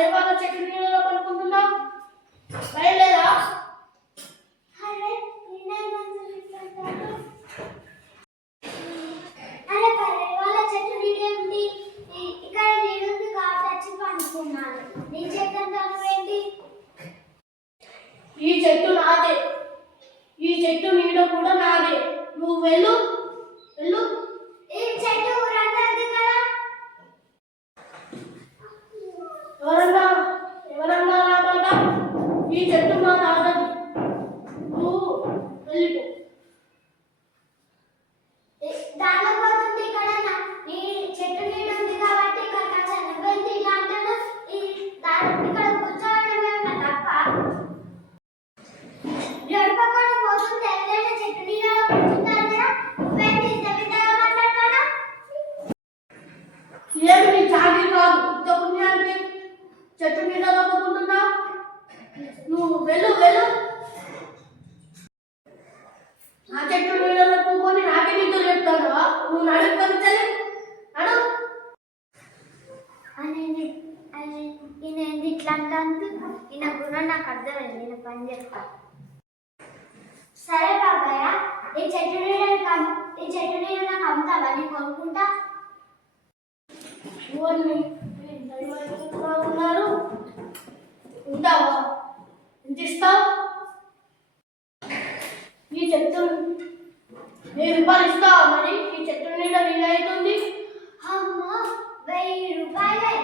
పరే వాళ్ళ చెట్టు నీళ్ళలో పడుకుంటున్నావు బయలుదేరా. ఈ చెట్టు నాదే, ఈ చెట్టు నీడ కూడా నాదే. నువ్వు వెళ్ళు వెళ్ళు. ఎవరన్నా ఎవరన్నా రామాట? ఈ చెట్టు మా నాదది. నువ్వు వెళ్ళిపో. చెట్టు నీడ ఉంది కాబట్టి ఇలా అంటాను. ఇక్కడ కూర్చోవడం తప్ప పోతుంది. ఏదైనా చెట్టు నీడలో కూర్చుంటారు కదా, మాట్లాడతాను. ఏమి నీ చాకరీ కాదు, ఇంత పుణ్యానికి చెట్టు నీడలో కూర్చుంటున్నావు. నువ్వు వెళ్ళు వెళ్ళు. ఆ చెట్టు నీడలో కూకొని నాకే నిద్ర చెప్తావా? నువ్వు నడుపు కవితలే నడు. నేను ఇట్లా అంటాను. ఈయన కూడా నాకు అర్థమైంది. నేను పని చెప్తా. సరే బాబాయ్, ఈ చెట్టు నీడ నాకు అమ్ముతావా? నేను కొనుక్కుంటా. ఉన్నారు ఉంటావా? ఎంత ఇస్తావు? ఈ చెట్టు 1000 రూపాయలు ఇస్తావా? మరి ఈ చెట్టు నీడ నీడ అవుతుంది. అమ్మో, 1000 రూపాయలే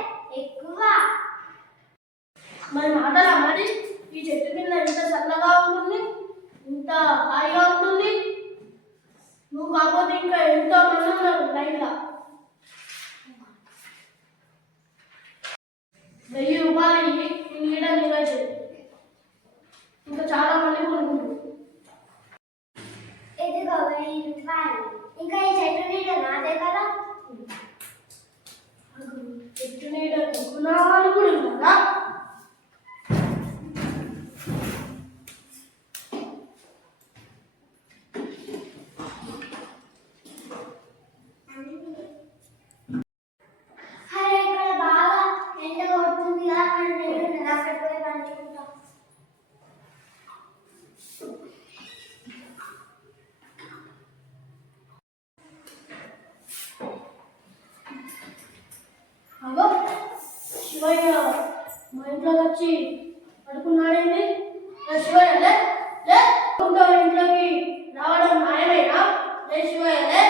ఎక్కువ. మరి మాటలా? మరి ఈ చెట్టు కింద ఎంత చల్లగా ఉంటుంది, ఎంత హాయిగా ఉంటుంది. నువ్వు కాకపోతే ఇంకా ఎంతో మంది ఉన్నారు లైన్గా. 1000 రూపాయలు ఇవి నీడ నీడ చెట్టు. ఇంకా చాలా మంది కొనుక్కుంటారు. ఇదిగో 1000 రూపాయలు. ఇంకా ఈ చెట్టు నీడ నాదే కదా. చెట్టు నీడ కొనుక్కున్నామని కూడా కదా. ఇక్కడ బాగా ఎండ కొడుతుంది కదా, అక్కడ నీళ్ళు అక్కడికి పోయి పండుకుంటాం. అగో శివయ్య మా ఇంట్లోకి వచ్చి పడుకున్నాడేంటి? శివయ్య లే లే. ఇంట్లోకి రావడం న్యాయమేనా? లే శివయ్య లే.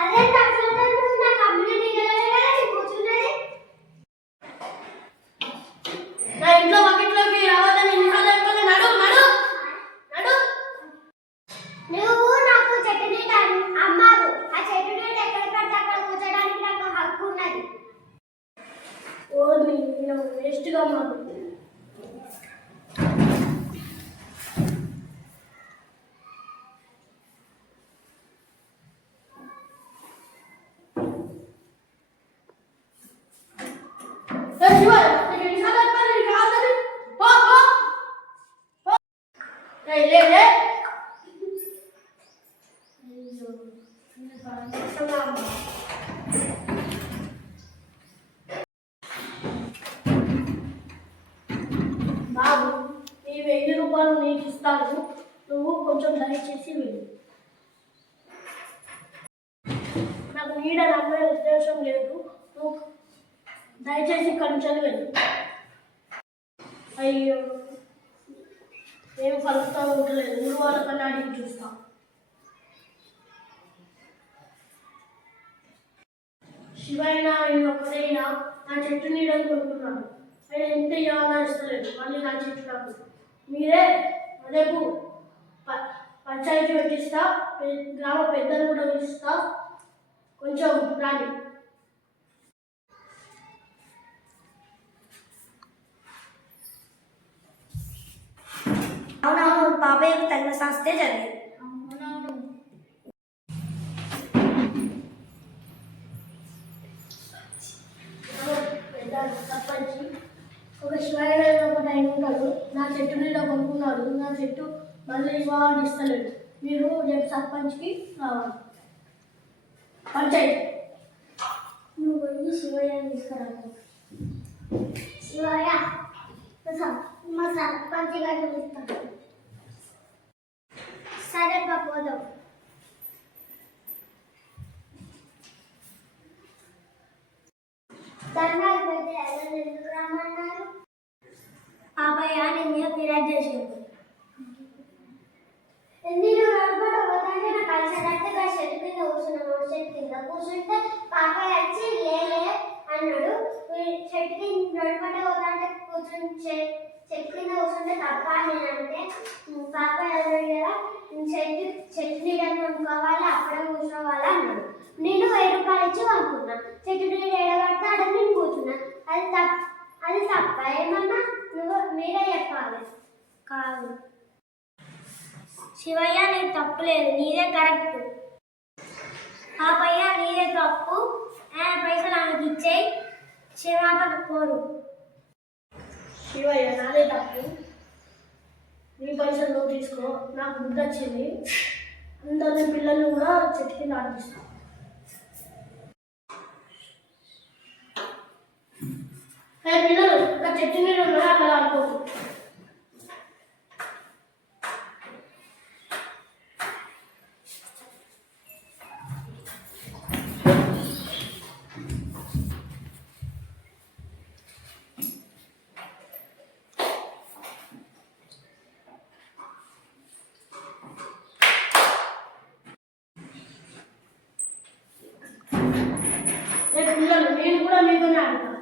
అదే నా కమ్యూనిటీ కూర్చున్నది. నా ఇంట్లో బకెట్లోకి రావద్దని ఎన్నిసార్లు చెప్పాలి? నడు నడు నడు. నువ్వు నాకు చెట్టు నీడ అమ్మావు. ఆ చెట్టు నీడ ఎక్కడ పడితే అక్కడ కూర్చోడానికి నాకు హక్కు ఉన్నది. ఓర్ని నేను వేస్ట్గా ఉన్నాను. బాబు, ఈ 1000 రూపాయలు నీకు ఇస్తాను. నువ్వు కొంచెం దయచేసి వెళ్ళు. నాకు నీడ నమ్మే ఉద్దేశం లేదు. నువ్వు దయచేసి ఇక్కడి నుంచి వెళ్ళు. అయ్యో, ఏం కలుపుతా ఉండలేదు. 3 వాళ్ళకన్నా అడిగి చూస్తా. శివైనా ఒకటైనా నా చెట్టు నీడని కొనుక్కున్నాను. ఆయన ఎంత ఇవ్వాలని ఇస్తలేదు. మళ్ళీ నా చెట్టు నాకు. మీరే రేపు పంచాయతీ పెట్టిస్తా, గ్రామ పెద్దలు కూడా పిలుస్తా. కొంచెం రాండి. అవునవును, బాబాయ్యకు తగిన శాస్తే జరిగింది. సర్పంచి ఒక శివయ్య ఒకటి ఆయన ఉంటాడు. నా చెట్టు నీడ కొనుక్కున్నాడు. నా చెట్టు మళ్ళీ ఇవ్వాలని ఇస్తలేడు. మీరు రేపు సర్పంచ్కి రావాలి. పంచాయతీ నువ్వు పోయి శివయ్యని తీసుకురా. శివయ్య మా సర్పంచ్ గారు పిలుస్తాను. సరే పోదాం. దండాలు పెట్టి ఎవరు ఎందుకు రమ్మన్నారు? పాపయ్య నేను ఫిర్యాదు చేసాను. నేను నడపడం ఒకదాన్ని నాకు కలిసినట్టుగా చెట్టు కింద కూర్చున్నాను. చెట్టు కింద కూర్చుంటే పాపయ్య వచ్చి లేలే అన్నాడు. చెట్టు కింద నడపడం ఒకదాంటే కూర్చుని చెట్టు కింద కూర్చుంటే తప్ప నేనంటే పాపయ్య అన్నాడు కదా చెట్టు నీడని అనుకోవాలి అక్కడే కూర్చోవాలి అన్నాడు. నేను 1000 రూపాయలు ఇచ్చి అనుకున్నా. చెట్టు నీడ ఎడబడితే అక్కడ నేను కూర్చున్నా. అది తప్ప ఏమన్నా మీరే చెప్పాలి. కాదు శివయ్య నీకు తప్పు లేదు, నీదే కరెక్ట్. పాపయ్య నీదే తప్పు. పైసలు ఆమెకి ఇచ్చేయి, క్షమాపణ కోరు. శివయ్య నాదే తప్పు. నీ పైసలు నువ్వు తీసుకో. నాకు బుద్ధి వచ్చింది. అందరిని పిల్లల్ని కూడా చెట్టు కింద ఆడిపిస్తాను. పిల్లలు ఒక చెట్టు నీళ్ళు ఉన్నారా అక్కడ ఆడుకోవచ్చు. పిల్లలు నేను కూడా మీతోనే ఆడతాను.